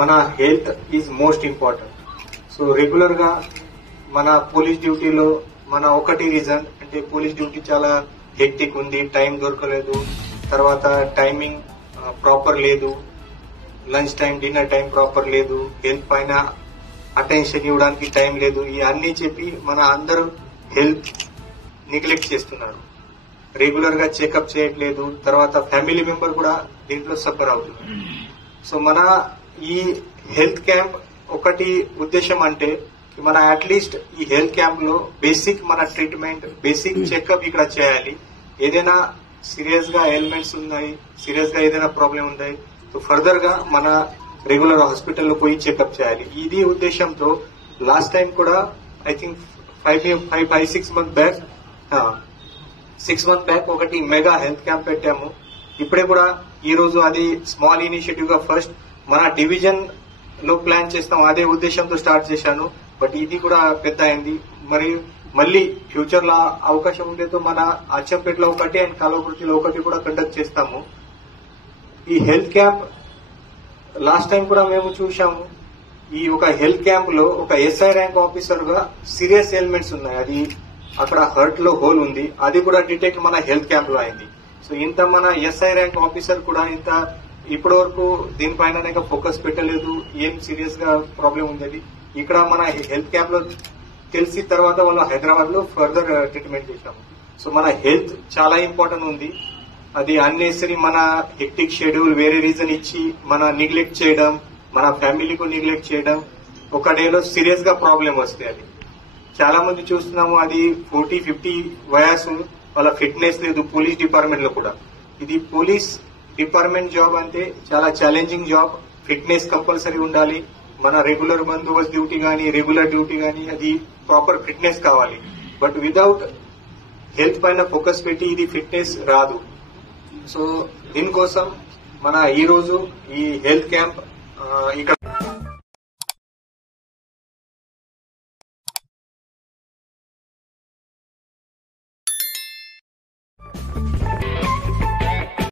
మన health is most important. So regular గా మన పోలీస్ డ్యూటీలో మన ఒకటి రీజన్ అంటే పోలీస్ డ్యూటీ చాలా హెక్టిక్ ఉంది, టైం దొరకలేదు, తర్వాత టైమింగ్ ప్రాపర్ లేదు, lunch time dinner time proper లేదు, హెల్త్ పైన అటెన్షన్ ఇవ్వడానికి టైం లేదు, ఈ అన్ని చెప్పి మన అందరూ హెల్త్ నెగ్లెక్ట్ చేస్తున్నారు. రెగ్యులర్ గా చెకప్ చేయట్లేదు, తర్వాత ఫ్యామిలీ మెంబర్ కూడా దీంట్లో సఫర్ అవుతున్నారు. సో మన ఈ హెల్త్ క్యాంప్ ఒకటి ఉద్దేశం అంటే మన అట్లీస్ట్ ఈ హెల్త్ క్యాంప్ లో బేసిక్ మన ట్రీట్మెంట్, బేసిక్ చెకప్ ఇక్కడ చేయాలి. ఏదైనా సీరియస్ గా ఎలిమెంట్స్ ఉన్నాయి, సీరియస్ గా ఏదైనా ప్రాబ్లం ఉన్నాయి, సో ఫర్దర్ గా మన రెగ్యులర్ హాస్పిటల్లో పోయి చెకప్ చేయాలి. ఇది ఉద్దేశంతో లాస్ట్ టైం కూడా ఐ థింక్ 5-6 మంత్ బ్యాక్ ఒకటి మెగా హెల్త్ క్యాంప్ పెట్టాము. ఇప్పుడే కూడా ఈ రోజు అది స్మాల్ ఇనిషియేటివ్ గా ఫస్ట్ మన డివిజన్ లో ప్లాన్ చేస్తాం, అదే ఉద్దేశంతో స్టార్ట్ చేశాను. బట్ ఇది కూడా పెద్ద అయింది. మరియు మళ్ళీ ఫ్యూచర్ లో అవకాశం ఉండేతో మన అచ్చంపేటలో ఒకటి అండ్ కల్వకుర్తిలో ఒకటి కూడా కండక్ట్ చేస్తాము. ఈ హెల్త్ క్యాంప్ లాస్ట్ టైం కూడా మేము చూసాము. ఈ ఒక హెల్త్ క్యాంప్ లో ఒక ఎస్ఐ ర్యాంక్ ఆఫీసర్ గా సీరియస్ ఎలిమెంట్స్ ఉన్నాయి, అది అక్కడ హర్ట్ లో హోల్ ఉంది, అది కూడా డిటెక్ట్ మన హెల్త్ క్యాంప్ లో అయింది. సో ఇంత మన ఎస్ఐ ర్యాంక్ ఆఫీసర్ కూడా ఇంత ఇప్పటి వరకు దీనిపైన ఫోకస్ పెట్టలేదు, ఏం సీరియస్ గా ప్రాబ్లం ఉంది. ఇక్కడ మన హెల్త్ క్యాంప్ లో తెలిసి తర్వాత వాళ్ళు హైదరాబాద్ లో ఫర్దర్ ట్రీట్మెంట్ చేశాము. సో మన హెల్త్ చాలా ఇంపార్టెంట్ ఉంది. అది అన్నెసరీ మన హెక్టిక్ షెడ్యూల్ వేరే రీజన్ ఇచ్చి మన నెగ్లెక్ట్ చేయడం, మన ఫ్యామిలీకు నెగ్లెక్ట్ చేయడం, ఒక డేలో సీరియస్ గా ప్రాబ్లం వస్తాయి. అది చాలా మంది చూస్తున్నాము, అది 40-50 వయసు, వాళ్ళ ఫిట్నెస్ లేదు. పోలీస్ డిపార్ట్మెంట్ లో కూడా ఇది పోలీస్ డిపార్ట్మెంట్ జాబ్ అంటే చాలా ఛాలెంజింగ్ జాబ్. ఫిట్నెస్ కంపల్సరీ ఉండాలి. మన రెగ్యులర్ బందోబస్తు డ్యూటీ గానీ, రెగ్యులర్ డ్యూటీ గానీ, అది ప్రాపర్ ఫిట్నెస్ కావాలి. బట్ వితౌట్ హెల్త్ పైన ఫోకస్ పెట్టి ఇది ఫిట్నెస్ రాదు. సో దీనికోసం మన ఈ రోజు ఈ హెల్త్ క్యాంప్ ఇక్కడ